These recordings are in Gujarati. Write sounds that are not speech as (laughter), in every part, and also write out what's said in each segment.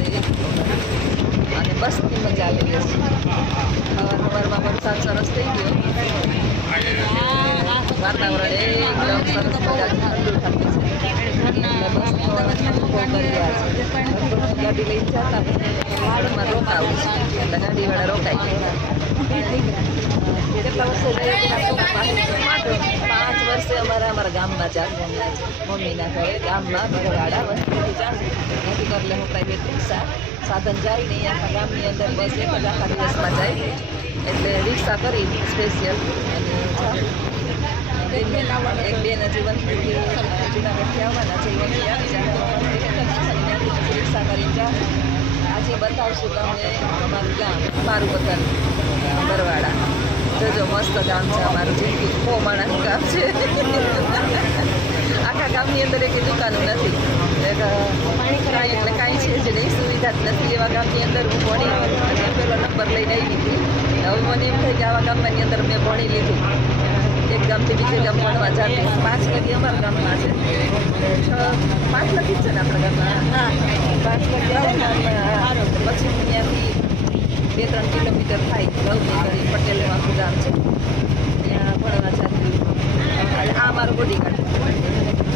રહીએ અને બસની મજા આવી જશે સવાર સવારમાં વરસાદ સરસ થઈ ગયો. વાતાવરણ એકદમ સરસ મજા ઠંડુ ઠંડુ છે. છે ગાડી લઈને જતા વાડમાં રોકાવું છે. એટલે ગાડીવાળા રોકાઈ ગયા. પાંચ વર્ષે અમારા અમારા ગામમાં છે. મમ્મીના ઘરે ગામમાં ભરવાડા વસ્તી હું પ્રાઇવેટ રિક્ષા સાધન જાય નહીં આખા ગામની અંદર બસ એક જ આખા દિવસમાં જાય એટલે રિક્ષા કરી સ્પેશિયલ અને. એક બેન હજી વંથલીથી જુનાગઢથી આવવાના છે. એ વંથલી આવી જાય રિક્ષા કરી જાઓ. આજે બતાવશું તમને અમારું ગામ. મારું વતન. બરવાડા જોજો મસ્ત ગામ છે અમારું જિંદગી. બહુ માણસ ગામ છે. (laughs) આખા ગામની અંદર એક દુકાનો નથી. કાંઈ એટલે કાંઈ છે જ નહીં. સુવિધા જ નથી. એવા ગામની અંદર હું ભણી પેલો નંબર લઈને આવી હતી. હવે મને એમ થાય કે આવા ગામની અંદર મેં ભણી લીધું. એક ગામથી બીજે ગામ ભણવા જાતી. પાંચ વાગે અમારા ગામમાં છે. છ પાંચ લગી છે ને આપણા ગામમાં? પાંચ અને પછી હું ત્યાંથી બે ત્રણ કિલોમીટર થાય. ગૌરી કરી પટેલનું આખું ગામ છે. ત્યાં ભણવા જાતી. આ મારું બોડી કાર્ડ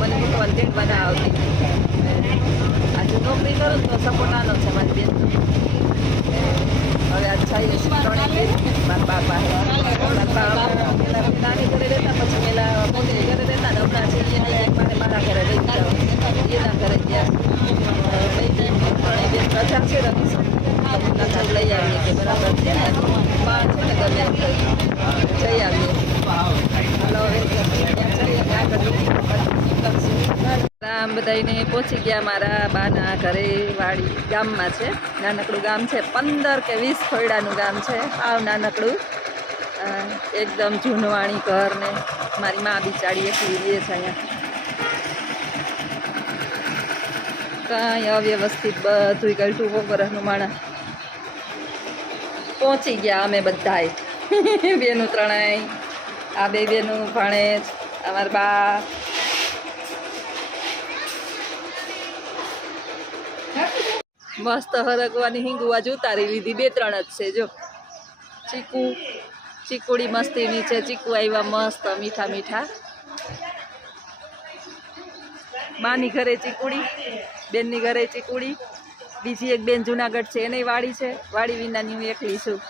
મને ભગવાન ના આવતી આજે નોકરી કરું તો સપોર્ટ આનો છે મારી બેન હવે આજ જઈએ છીએ ત્રણે બેન મારા બાપા મારા બા પેલા નાની ઘરે રહેતા પછી પેલા મોટી ઘરે રહેતા ને હમણાં છે એને એક મારે મારા ઘરે રહી જાવ એના ઘરે ગયા બે બેન ત્રણે બેન રજા છે રમીશું નજર લઈ આવીએ કે બરાબર છે ને બહાર છે ને ગમે એમ કરી જઈ આવીએ હાલો હવે ત્યાં જઈએ ને આગળ નીકળશું. બધાઈને પહોંચી ગયા મારા બાના ઘરે વાડી ગામમાં છે. નાનકડું ગામ છે, પંદર કે વીસ ખોયડાનું ગામ છે. આવ નાનકડું. એકદમ જૂનવાણી ઘર ને મારી મા બિચારી એકલી છે અહીંયા. કાંઈ અવ્યવસ્થિત બધું ગલટું વગરનું માણસ પહોંચી ગયા અમે બધાએ (laughs) બેનું ત્રણેય. આ બે બેનું ભણે અમારા બા મસ્ત હરગવાની હિંગુવા જ ઉતારી લીધી. બે ત્રણ જ છે, જો. ચીકુ, ચીકુડી મસ્તીની છે ચીકુ આવ્યા મસ્ત મીઠા મીઠા. માની ઘરે ચીકુડી, બેનની ઘરે ચીકુડી. બીજી એક બેન જુનાગઢ છે એની વાડી છે. વાડી વિનાની હું એકલી છું.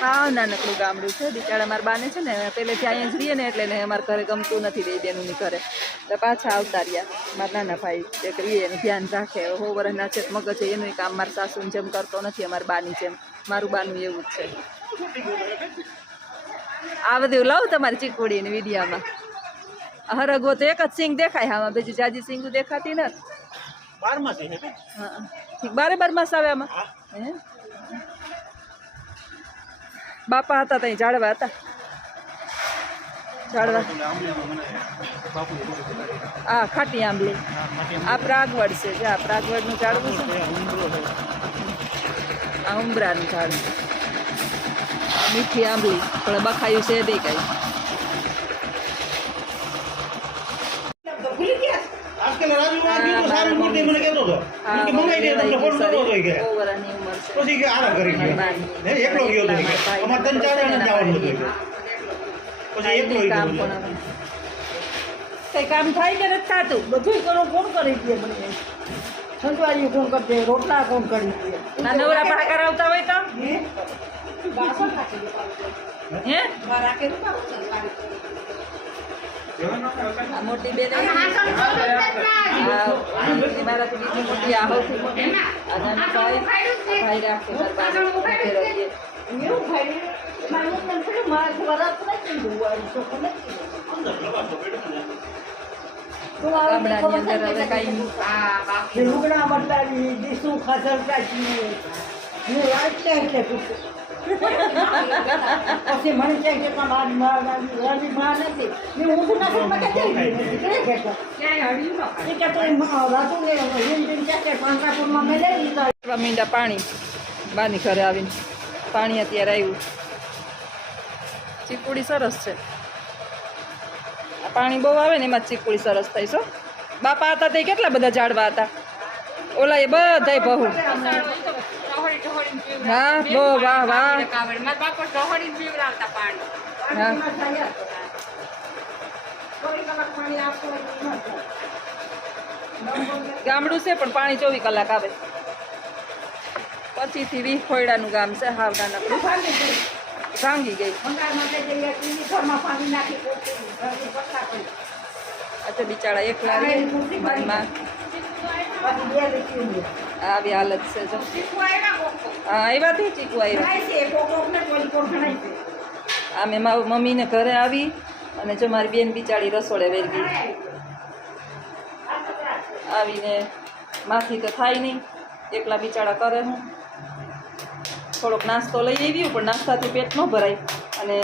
હાવ નાનકડું ગામડું છે. બિચારા મારા બાને છે ને પહેલેથી અહીંયા જ રહીએ ને એટલે એને અમારા ઘરે ગમતું નથી બે બેનું ઘરે. તો પાછા આવતા રહ્યા. મારા નાના ભાઈ એક રહીએ એનું ધ્યાન રાખે. હો વર્ષના છે મગજ છે એનું કામ મારા સાસુની જેમ કરતો નથી અમારા બાની જેમ. મારું બાનું એવું જ છે. આ બધું લાવું તમારી ચીકુડીની વિડીયામાં. હરગવો તો એક જ સિંગ દેખાય. આમાં બીજી જાજી સિંગું દેખાતી નથી. હા બારે બાર માસ આવે આમાં? હે? બાપા હતા ત્યાં ઝાડવા હતા. ઝાડવા આ ખાટી આંબલી. આ પ્રાગવડ છે જે આ પ્રાગવડનું ઝાડવું છે આ ઉંબરાનું ઝાડ મીઠી આંબલી. પણ બખાયું છે દે કઈ. આજકાલ રાજુ મને કહેતો હતો. મંગાવી દે તમને ફોન કરતો હતો કે બહુ વરાની ઉંમર છે પછી કે આરા કરી ગયો. હે એકલો ગયો તો અમાર ત્રણ ચાર જણા જવાનું હતું પછી એકલો ગયો કઈ કામ થાય કે નથી થતું? બધું કરો કોણ કરી દે મને. સંતવાળી કોણ કરી દે રોટલા કોણ કરી દે. ના નવરા પા કરાવતા હોય તો? હે? આ મોટી બેન આ મારાથી બીજી મોટી આ સૌથી મોટી આ નાની ભાઈ આ ભાઈ રાખે. ગામડાની અંદર હવે કાંઈ લુગડા બદલાવી દીશું ખાતર હું વાંચતા એટલે પૂછું? પછી મને કહે કે તમારી માં રાની માં નથી. મેં ઊંઘ નથી મને કઈ નથી? ક્યાં કહેતો એ કે તો રાતું પાંજરાપુરમાં મેં લઈ લીધા. મીંડા પાણી. બાની ઘરે આવીને પાણી અત્યારે આવ્યું ચીકુડી સરસ છે. આ પાણી બહુ આવે ને એમાં ચીકુડી સરસ થઈ છો બાપા હતા તે કેટલા બધા ઝાડવા હતા? ઓલા એ બધાય બહુ હા બહુ વાહ વાહ. મારા બાપા ઢોળી પીવડાવતા પાણી. ગામડું છે પણ પાણી ચોવીસ કલાક આવે. પછીથી વીસ ખોયડાનું ગામ છે હાવડા નાનકડું ભાંગી ગઈ. અચ્છા બિચારા એકલા આવી હાલત છે જો. ચીકુ આવ્યા. હા આવ્યાથી ચીકુ આવ્યા. આ મેં મારી મમ્મીને ઘરે આવી અને જો મારી બેન બિચારી રસોડે વેર આવીને માથી તો થાય નહીં એકલા બિચારા કરે હું. થોડોક નાસ્તો લઈ આવ્યું પણ નાસ્તાથી પેટ ન ભરાય. અને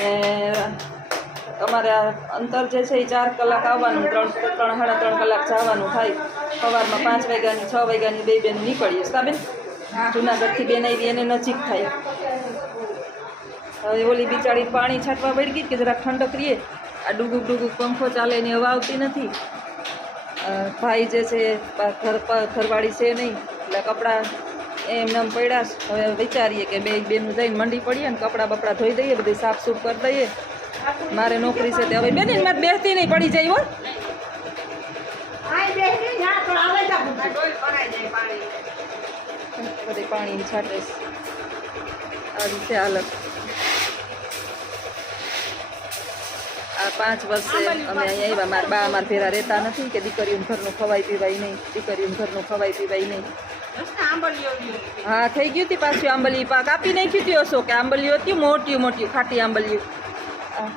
અમારે આ અંતર જે છે એ ચાર કલાક આવવાનું ત્રણ ત્રણ સાડા ત્રણ કલાક જવાનું થાય. સવારમાં પાંચ વાગ્યાની, છ વાગ્યાની બે બેન નીકળીએ. સાબેન, જુનાગઢથી બેન આવી એને નજીક થાય. હવે ઓલી બિચારી પાણી છાંટવા પડી ગઈ કે જરાક ઠંડક રહીએ આ ડુગુક ડુગુક પંખો ચાલે એની હવા આવતી નથી. ભાઈ જે છે ઘર ઘરવાળી છે નહીં, એટલે કપડાં એમને એમ પડ્યા હવે વિચારીએ કે બે બેનું જઈને મંડી પડીએ ને કપડાં બપડા ધોઈ દઈએ, બધી સાફ સૂફ કરી દઈએ. મારે નોકરી છે તે હવે બેન મારે બેસતી નહીં પડી જાય હો. બધું. પાણી. બધી પાણી છાંટે છે. આવી હાલત આ પાંચ વર્ષે અમે અહીંયા આવ્યા. મારા બા અમારા ભેરા રહેતા નથી કે દીકરીઓને ઘરનું ખવાય પીવાય નહીં દીકરીઓને ઘરનું ખવાય પીવાય નહીં. હા થઈ ગયું હતી પાછું આંબલી પાક. આપી નાખ્યું હતું હશો કે આંબલીઓ હતી મોટી મોટી ખાટી આંબલીઓ. આ.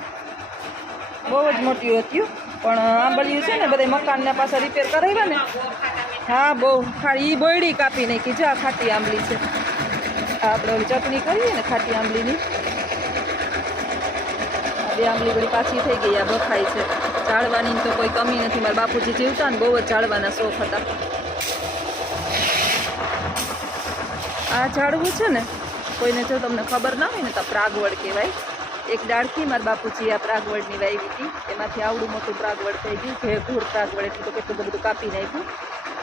બહુ જ મોટી હતી પણ આંબલીઓ છે ને બધા મકાનના પાસે રિપેર કરાવ્યા ને. હા, બહુ ખાલી એ બોયડી કાપી નાખી જા ખાટી આંબલી છે. આપણે ઓલી ચટણી કરીએ ને ખાટી આંબલીની. બે આંબલી બધી પાછી થઈ ગઈ, આ બફાઈ છે. ઝાડવાની તો કોઈ કમી નથી, મારા બાપુજી જીવતા ને બહુ જ ઝાડવાના શોખ હતા. આ ઝાડવું છે ને, કોઈને જો તમને ખબર ના હોય ને તો પ્રાગવડ કહેવાય. એક ડાળખી મારા બાપુજી આ પ્રાગવડની વાવી હતી. એમાંથી આવડું મોટું પ્રાગવડ થઈ ગયું જે ઘૂર પ્રાગવડ એટલું તો કેટલું બધું કાપી નાખ્યું.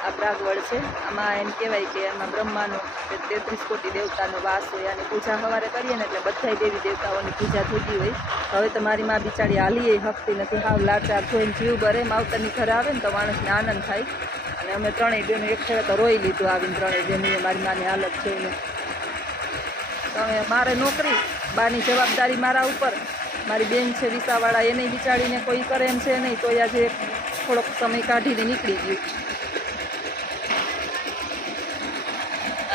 આ પ્રાગવડ છે. આમાં એમ કહેવાય કે એમાં બ્રહ્માનો તેત્રીસ કોટી દેવતાનો વાસ હોય, આની પૂજા સવારે કરીએ ને એટલે બધાય દેવી દેવતાઓની પૂજા થતી હોય. હવે તો મારી માં બિચારી હાલીએ હકતી નથી. હાવ લાચાર જોઈને જીવ ભરે માવતરની ઘરે આવે ને તો માણસને આનંદ થાય. અને અમે ત્રણેય બેનો એક છેડે તો રોઈ લીધું આવીને ત્રણેય બેનીએ. મારી માની હાલત જોઈને. તમે મારે નોકરી બાની જવાબદારી મારા ઉપર. મારી બેન છે, વિસાવાળા, એને વિચારીને કોઈ કરે એમ છે નહીં તો આજે થોડોક સમય કાઢીને નીકળી ગયું.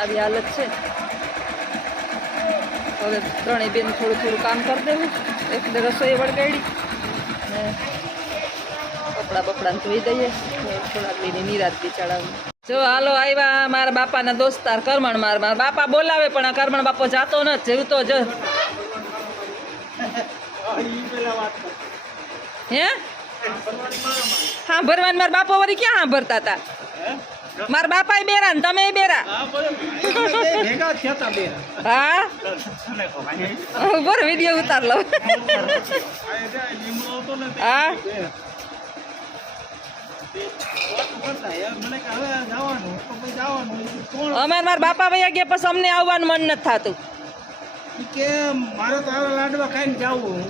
આવી હાલત છે. હવે ત્રણેય બેન થોડું થોડું કામ કરી દેવું. એટલે રસોઈ વળગાડી ને કપડાં બપડાને ધોઈ દઈએ. થોડાક બેની નિરાત બિચારાવું જો હાલો આવ્યા મારા બાપાના દોસ્તાર કરમણ માર. બાપા બોલાવે પણ આ કરમણ બાપો જાતો ન જીવતો જ. હે? હા, ભરવાન મારા બાપા વળી ક્યાં ભરતા હતા મારા બાપા બેરા ને તમે બેરા. હા? બરો વીડિયો ઉતાર લો હા? અમારે મારા બાપા વૈયા ગયા પછી અમને આવવાનું મન નથી થતું. કે મારે તારા લાડવા ખાઈને જાવું.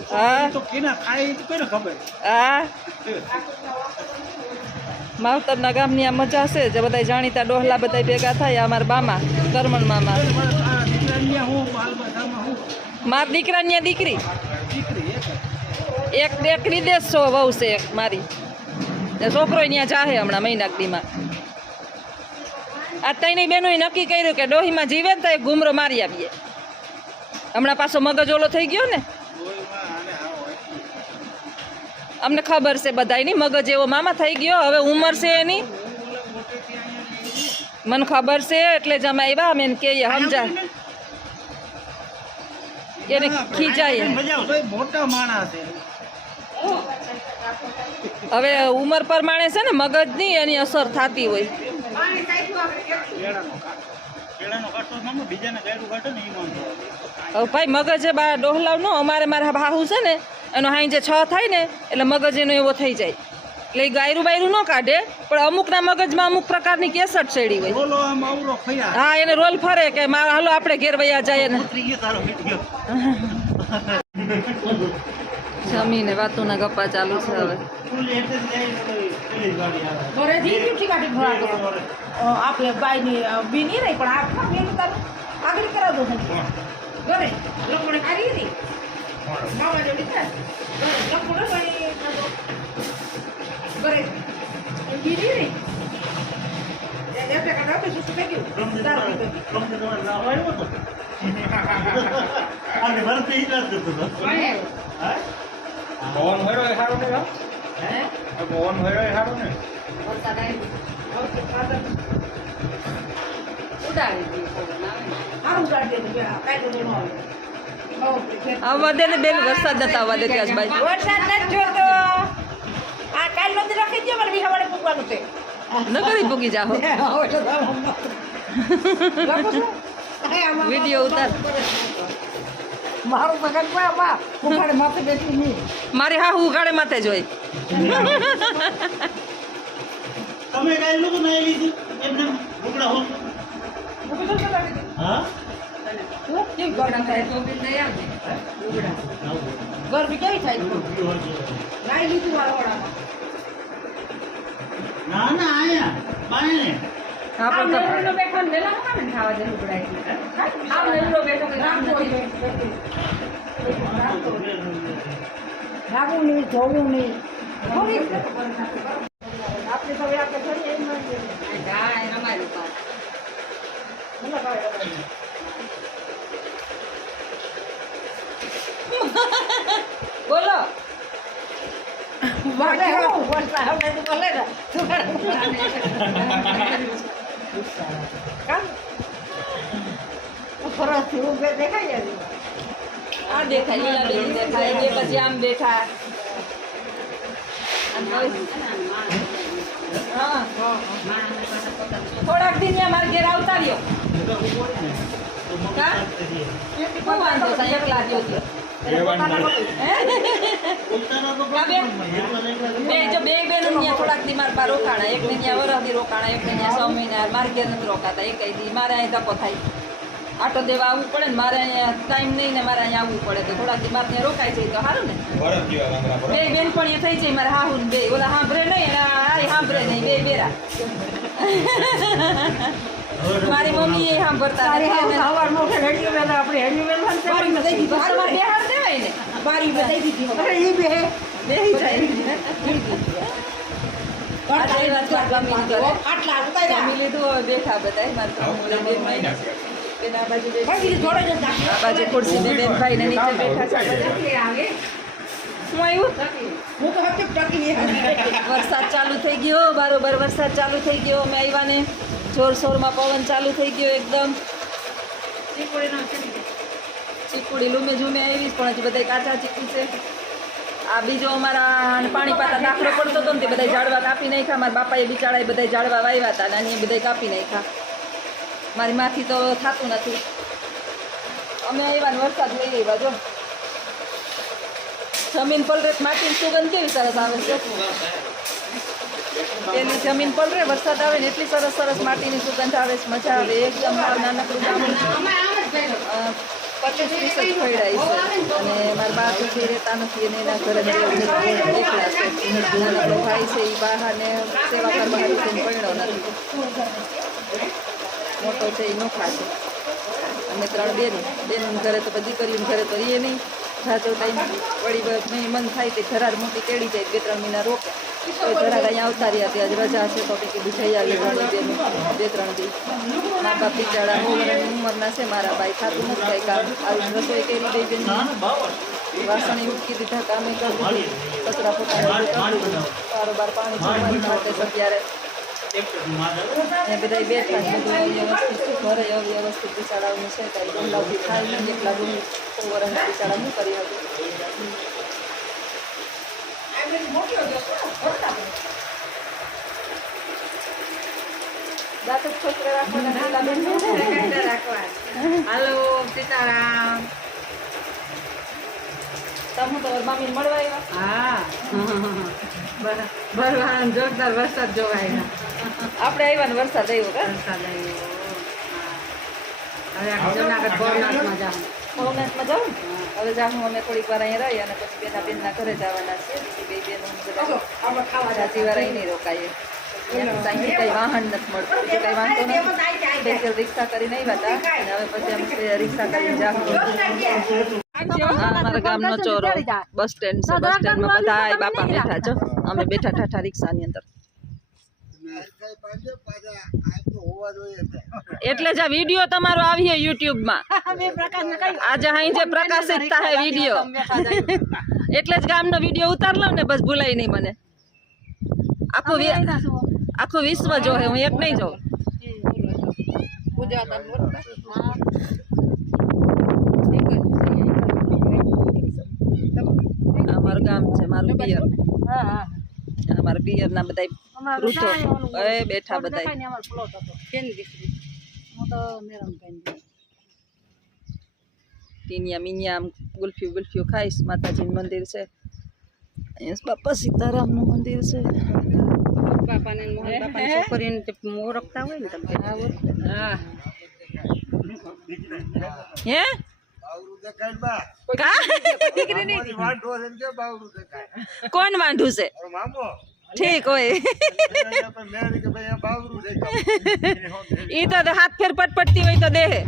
તો કેના ખાય તો કોઈને ખબર? હા? માવતરના ગામની આ મજા છે જે બધા જાણીતા ડોહલા બધા ભેગા થાય અમારા મારા બામા કરમણ મામા. મારા દીકરાની દીકરી? એક એક વિદેશ છો વહુ છે એક મારી. છોકરો ત્યાં જાહે હમણાં મહિના દીમાં આ તઈની બેનોએ નક્કી કર્યું કે ડોહીમાં જીવે ને તો એક ગુમરો મારી આવીએ હમણાં પાછો મગજ ઓલો થઈ ગયો ને? અમને ખબર છે બધાયની મગજ એવો મામા થઈ ગયો હવે ઉંમર છે એની. મને ખબર છે એટલે જ અમે આવ્યા અમે એને કહીએ સમજા એને ખીજાય મોટા માણસ હવે ઉંમર પ્રમાણે છે ને મગજની એની અસર થતી હોય. બીજાને ગાયરું કાઢો ને એ વાંધો. આવે. હવે ભાઈ મગજ બા ડોહલાવ નો અમારે મારા ભાહુ છે ને એનો હાઈ જે છ થાય ને એટલે મગજ એનો એવો થઈ જાય. એટલે એ ગાયરું બાયરું ન કાઢે પણ અમુકના મગજમાં અમુક પ્રકારની કેસટ ચડી હોય. હા એને રોલ ફરે કે મારા હાલો આપણે ઘેર વયા જાય ને. જમીને વાતોના ગપ્પા ચાલુ છે હવે. આપણે બાય બાયની બી નહીં રહી પણ આગળ કરાવ દો ઘરે લપડે કાઢી હતી. મામા જોડી થાય ઘરે લપડે વળી ઘરે નહીં રહી. જ પવન (laughs) ભર્યો એ સારો ને પવન ભર્યો એ સારું ને. આવવા દે ને બેન વરસાદ નતા આવવા દે ત્યાં બાજુ. વરસાદ નથી જોતો. આ કાલ નો રાખી દે મારે બિહાવાડે પૂકવાનું છે? નગરી પૂગી જાઓ વીડિયો ઉતાર. મારું મગન કોઈ બા ઉખાડે માથે બેઠી નહીં. મારી હા હું ગાડે માથે જોઈ તમે કાંઈ લોકો નહીં લીધું એમને ભૂકડા હોલ હા? કેવી ગરમી થાય? ગરમી કેવી થાય? લાઈ લીધું મારા ના ના આયા. પણ તો નહીં. નહીં. આપણે તો તો. કામ? ઊભે દેખાય. આ દેખાય દેખાય બે પછી આમ બેઠા થોડાક દિન ત્યાં ઘેર આવતા રહ્યો એકલા બેન. બે બે? બેન ત્યાં દી રોકાણા. ત્યાં વરસથી રોકાણા એકને ત્યાં છ મહિના મારે ઘેર નથી રોકાતા એક મારે અહીં ધક્કો થાય. આટો દેવા આવવું પડે ને મારે અહીંયા ટાઈમ નહીં ને મારે અહીંયા આવવું પડે તો થોડાક દી ત્યાં રોકાય છે તો સારું ને. બે બેન પણ એ થઈ જાય મારે હાહુ હું બે. ઓલા સાંભળે નહીં અને આ સાંભળે નહીં બે બેરા. મારી મમ્મી એ સાંભળતા તારી હાવ નથી અને સવારમાં ઉઠે રેડિયો મેં આપણે રેડિયો મેં દઈ દીધું. ઘરમાં બેહાડ દેવાય ને. બારીમાં દઈ દીધી. અરે ઈ બે. બેહી જાય. આટલા ઉતાર્યા. લીધું બેઠા બધા. મારા ત્રણ બેન ભાઈ બેન આ બાજુ બેઠા પણ બીજી જોડે જ નાખી. આ બાજુ ખુરશી બે બેન ભાઈ ને નીચે બેઠા છે. બધા. હું આવ્યું? હું તો હકીક ટકી વરસાદ ચાલુ થઈ ગયો, બારોબાર વરસાદ ચાલુ થઈ ગયો. અમે આવ્યા ને જોરશોરમાં પવન ચાલુ થઈ ગયો એકદમ. ચીકુડી લૂમે ઝૂમે આવી, પણ હજી બધા કાચા ચીકુ છે. આ બીજો અમારા પાણી પાતા દાખલો પડતો હતો ને તે બધા ઝાડવા કાપી નાખ્યા. મારા બાપાએ બિચારા બધા ઝાડવા વાવ્યા હતા નાની બધા કાપી નાખ્યા. મારી માથી તો થતું નથી. અમે એવા વરસાદ લઈ આવ્યા જો. જમીન પલરે માટીની સુગંધ કેવી સરસ આવે છે. પેલી જમીન પલરે, વરસાદ આવે ને એટલી સરસ સરસ માટીની સુગંધ આવે છે, મજા આવે. એકદમ નાનકડું ગામ. પચીસ વીસ જ ખવડાય છે. અને મારા બા સુધી રહેતા નથી અને એના ઘરે નાનકડો ભાઈ છે એ બહારને સેવા કરવા હારું નથી. મોટો છે એ ન ખાશે અમે ત્રણ બેન. બેન ઘરે તો બધી કર્યું ઘરે તો એ નહીં. જાજો ટાઈમ વળી નહીં મન થાય તે ઘરાર મોટી કેળી જાય બે ત્રણ મહિના રોકે. તો ઘરાર અહીંયા આવતા રહ્યા ત્યાં જ રજા હશે તો કીધું જઈ આવી ઘણી બેન. બે ત્રણ દી. મા બાપ બિચારા ઉંમરના છે મારા ભાઈ ખાતું નથી કાંઈ કામ. આવી રસોઈ કરી દઈ બેન વાસણ મૂકી દીધા કામે કરી કચરા પોતા કારોબાર પાણી જમવાની માટે છે અને બધા બેઠા છે બધું અવ્યવસ્થિત ઘરે અવ્યવસ્થિત બિચારાઓનું છે કાંઈ ગમલાથી થાય નહીં એટલા દૂર સો બિચારા શું કરી હતું દાંત જ છોકરા રાખવાના પેલા બેન હાલો સીતારામ. તમે તો મામી મળવા આવ્યા. હા. ભરવાન જોરદાર વરસાદ જોવાય આપણે આવ્યા ને વરસાદ આવ્યો કા? વરસાદ આવ્યો હવે જુનાગઢ ભવનાથમાં જાઉં. ભવનાથમાં જાઉં હવે જાઉં અમે થોડીક વાર અહીંયા રહી અને પછી બેના બેનના ઘરે જવાના છીએ બીજી બે બેનો બધા સાચી વાર અહીં નહીં રોકાઈએ. કઈ વાહન નથી મળતું કઈ વાંધો નથી. સ્પેશિયલ રિક્ષા કરીને આવ્યા હતા અને હવે પછી અમે રિક્ષા કરીને જાઉં. આ અમારા ગામનો ચોરો બસ સ્ટેન્ડ છે બસ સ્ટેન્ડમાં બધા બાપા બેઠા છો. અમે બેઠા ઠાઠા રિક્ષાની અંદર. એટલે જ આ વીડિયો તમારો આવીએ યુટ્યુબમાં. આજે અહીં જે પ્રકાશિત થાય વીડિયો. એટલે જ ગામનો વીડિયો ઉતાર લઉં ને બસ ભૂલાય નહીં મને. આખું વિ- આખું વિશ્વ જોહે હું એક નહીં જોઉં. આ અમારું ગામ છે મારું પિયર. અમારા પિયર ના બધા વૃદ્ધો એ બેઠા બધા ટીનિયા મિનિયા આમ ગુલ્ફી ગુલ્ફીઓ ખાઈશ. માતાજીનું મંદિર છે. અહીંયા બાપા સીતારામનું મંદિર છે. બાપાને ને મોહન બાપાની છોકરીને તે ઓળખતા હોય ને તમે હા હે. કોણ વાંઢું છે? ઠીક હોય. ઈ તો હાથ ફેર પટપટતી હોય તો દેહે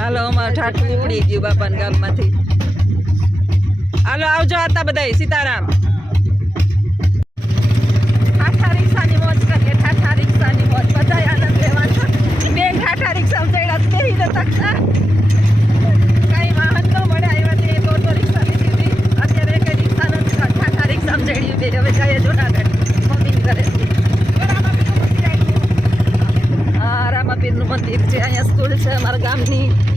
હાલો, અમારું ઠાઠું ઉપડી ગયું બાપાના ગામમાંથી. હાલો, આવજો હતા બધા સીતારામ. ઠાઠા રિક્ષાની મોજ કરીએ, ઠાઠા રિક્ષાની મોજ. બધા આનંદ લેવાનો. બે ઠાઠા રિક્ષા ચડ્યા બેહી નતા કઈ વાહન ન મળે આવ્યા તે તો ઓટો રિક્ષા લીધી હતી અત્યારે કઈ રિક્ષા નથી ઠાઠા રિક્ષામાં ચડી બે હવે જઈએ જુનાગઢ. મમ્મી ઘરે. હા, રામાપીરનું મંદિર છે. અહીંયા સ્કૂલ છે, અમારા ગામની.